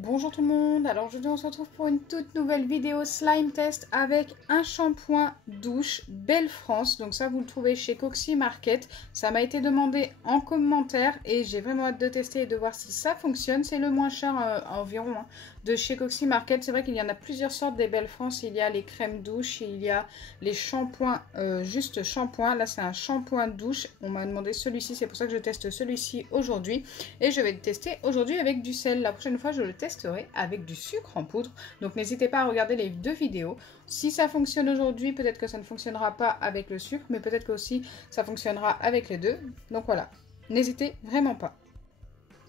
Bonjour tout le monde, alors aujourd'hui on se retrouve pour une toute nouvelle vidéo slime test avec un shampoing douche Belle France. Donc ça vous le trouvez chez Coxy Market, ça m'a été demandé en commentaire et j'ai vraiment hâte de tester et de voir si ça fonctionne. C'est le moins cher environ de chez Coxy Market. C'est vrai qu'il y en a plusieurs sortes des Belle France, il y a les crèmes douche, il y a les shampoings, juste shampoing. Là c'est un shampoing douche, on m'a demandé celui-ci, c'est pour ça que je teste celui-ci aujourd'hui. Et je vais le tester aujourd'hui avec du sel, la prochaine fois je le testerai avec du sucre en poudre. Donc n'hésitez pas à regarder les deux vidéos. Si ça fonctionne aujourd'hui, peut-être que ça ne fonctionnera pas avec le sucre, mais peut-être que aussi ça fonctionnera avec les deux. Donc voilà, n'hésitez vraiment pas.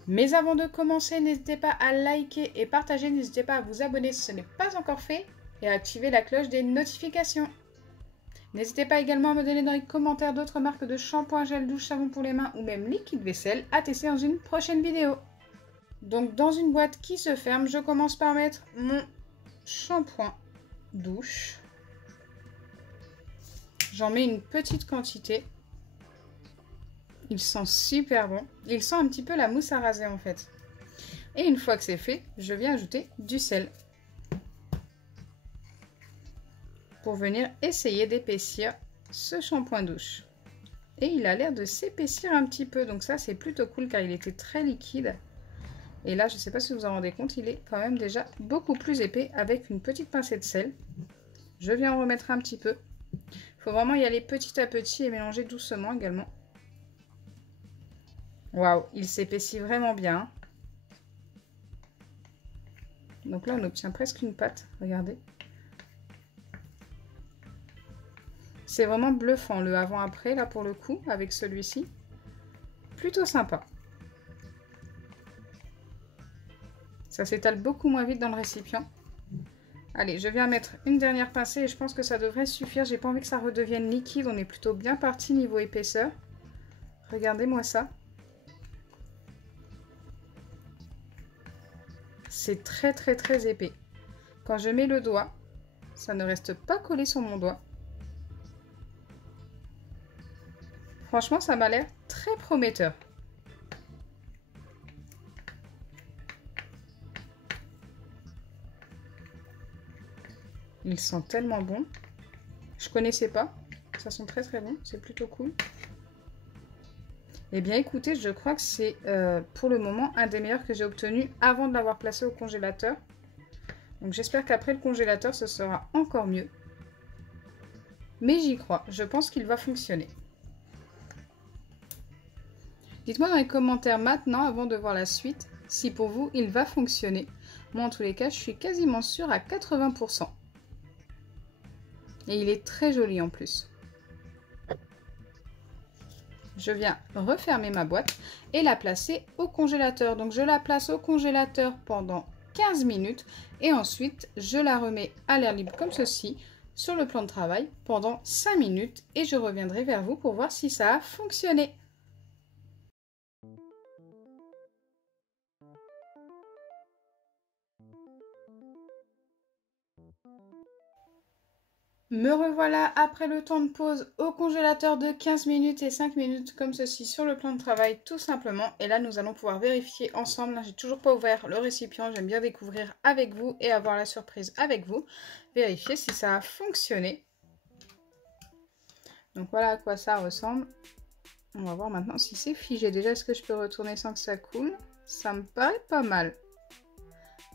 Mais avant de commencer, n'hésitez pas à liker et partager, n'hésitez pas à vous abonner si ce n'est pas encore fait et à activer la cloche des notifications. N'hésitez pas également à me donner dans les commentaires d'autres marques de shampoing, gel douche, savon pour les mains ou même liquide vaisselle à tester dans une prochaine vidéo. Donc dans une boîte qui se ferme, je commence par mettre mon shampoing douche. J'en mets une petite quantité. Il sent super bon. Il sent un petit peu la mousse à raser en fait. Et une fois que c'est fait, je viens ajouter du sel. Pour venir essayer d'épaissir ce shampoing douche. Et il a l'air de s'épaissir un petit peu. Donc ça c'est plutôt cool car il était très liquide. Et là, je ne sais pas si vous vous en rendez compte, il est quand même déjà beaucoup plus épais avec une petite pincée de sel. Je viens en remettre un petit peu. Il faut vraiment y aller petit à petit et mélanger doucement également. Waouh, il s'épaissit vraiment bien. Donc là, on obtient presque une pâte, regardez. C'est vraiment bluffant le avant-après, là pour le coup, avec celui-ci. Plutôt sympa. Ça s'étale beaucoup moins vite dans le récipient. Allez, je viens mettre une dernière pincée et je pense que ça devrait suffire. J'ai pas envie que ça redevienne liquide. On est plutôt bien parti niveau épaisseur. Regardez-moi ça. C'est très très très épais. Quand je mets le doigt, ça ne reste pas collé sur mon doigt. Franchement, ça m'a l'air très prometteur. Il sent tellement bon. Je connaissais pas. Ça sent très très bon. C'est plutôt cool. Eh bien écoutez, je crois que c'est pour le moment un des meilleurs que j'ai obtenu avant de l'avoir placé au congélateur. Donc j'espère qu'après le congélateur, ce sera encore mieux. Mais j'y crois. Je pense qu'il va fonctionner. Dites-moi dans les commentaires maintenant, avant de voir la suite, si pour vous il va fonctionner. Moi en tous les cas, je suis quasiment sûre à 80%. Et il est très joli en plus. Je viens refermer ma boîte et la placer au congélateur. Donc je la place au congélateur pendant 15 minutes et ensuite je la remets à l'air libre comme ceci sur le plan de travail pendant 5 minutes et je reviendrai vers vous pour voir si ça a fonctionné. Me revoilà après le temps de pause au congélateur de 15 minutes et 5 minutes comme ceci sur le plan de travail tout simplement. Et là nous allons pouvoir vérifier ensemble. J'ai toujours pas ouvert le récipient, j'aime bien découvrir avec vous et avoir la surprise avec vous. Vérifier si ça a fonctionné. Donc voilà à quoi ça ressemble. On va voir maintenant si c'est figé. Déjà, est-ce que je peux retourner sans que ça coule? Ça me paraît pas mal.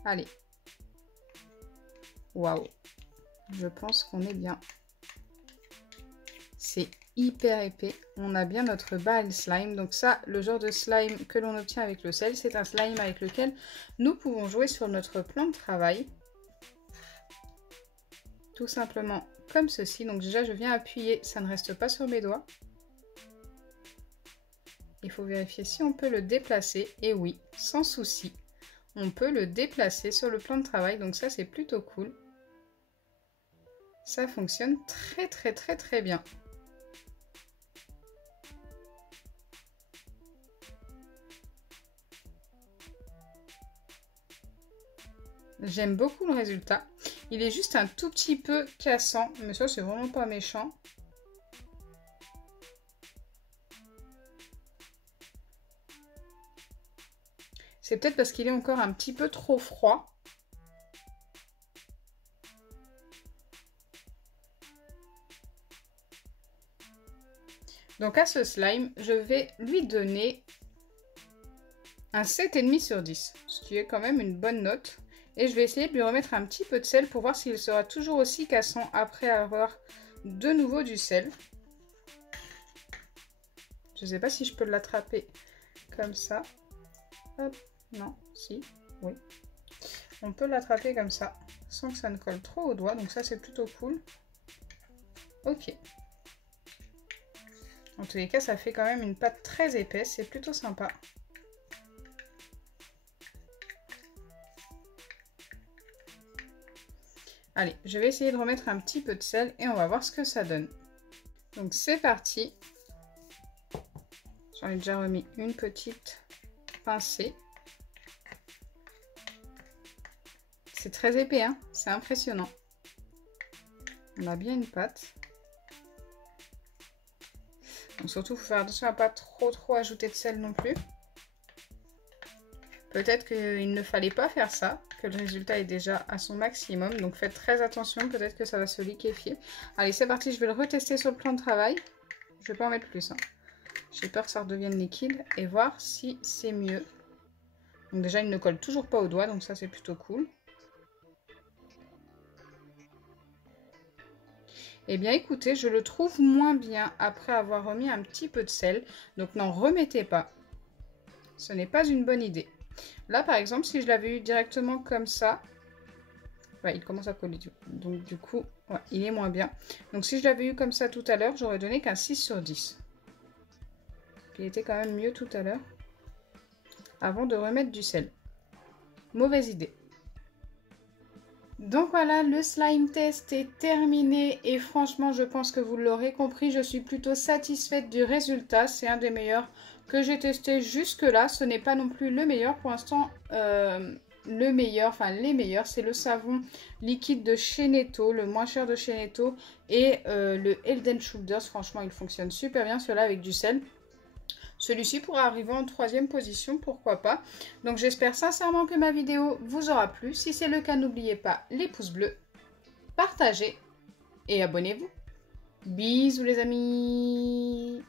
Allez. Waouh. Je pense qu'on est bien. C'est hyper épais. On a bien notre balle slime. Donc ça, le genre de slime que l'on obtient avec le sel, c'est un slime avec lequel nous pouvons jouer sur notre plan de travail. Tout simplement comme ceci. Donc déjà, je viens appuyer. Ça ne reste pas sur mes doigts. Il faut vérifier si on peut le déplacer. Et oui, sans souci. On peut le déplacer sur le plan de travail. Donc ça, c'est plutôt cool. Ça fonctionne très très très très bien. J'aime beaucoup le résultat. Il est juste un tout petit peu cassant, mais ça c'est vraiment pas méchant. C'est peut-être parce qu'il est encore un petit peu trop froid. Donc à ce slime, je vais lui donner un 7,5 sur 10, ce qui est quand même une bonne note. Et je vais essayer de lui remettre un petit peu de sel pour voir s'il sera toujours aussi cassant après avoir de nouveau du sel. Je ne sais pas si je peux l'attraper comme ça. Hop, non, si, oui. On peut l'attraper comme ça, sans que ça ne colle trop au doigt, donc ça c'est plutôt cool. Ok. En tous les cas, ça fait quand même une pâte très épaisse, c'est plutôt sympa. Allez, je vais essayer de remettre un petit peu de sel et on va voir ce que ça donne. Donc c'est parti. J'en ai déjà remis une petite pincée. C'est très épais, hein, c'est impressionnant. On a bien une pâte. Donc surtout, il faut faire attention à ne pas trop ajouter de sel non plus. Peut-être qu'il ne fallait pas faire ça, que le résultat est déjà à son maximum. Donc faites très attention, peut-être que ça va se liquéfier. Allez, c'est parti, je vais le retester sur le plan de travail. Je vais pas en mettre plus, hein. J'ai peur que ça redevienne liquide et voir si c'est mieux. Donc déjà, il ne colle toujours pas au doigt, donc ça c'est plutôt cool. Eh bien écoutez, je le trouve moins bien après avoir remis un petit peu de sel. Donc n'en remettez pas. Ce n'est pas une bonne idée. Là par exemple, si je l'avais eu directement comme ça, ouais, il commence à coller. Donc du coup, ouais, il est moins bien. Donc si je l'avais eu comme ça tout à l'heure, j'aurais donné qu'un 6 sur 10. Il était quand même mieux tout à l'heure. Avant de remettre du sel. Mauvaise idée. Donc voilà, le slime test est terminé et franchement, je pense que vous l'aurez compris, je suis plutôt satisfaite du résultat. C'est un des meilleurs que j'ai testé jusque-là. Ce n'est pas non plus le meilleur. Pour l'instant, le meilleur, enfin les meilleurs, c'est le savon liquide de chez Netto, le moins cher de chez Netto et le Head & Shoulders. Franchement, il fonctionne super bien, ceux-là avec du sel. Celui-ci pourra arriver en 3e position, pourquoi pas. Donc j'espère sincèrement que ma vidéo vous aura plu. Si c'est le cas, n'oubliez pas les pouces bleus, partagez et abonnez-vous. Bisous les amis!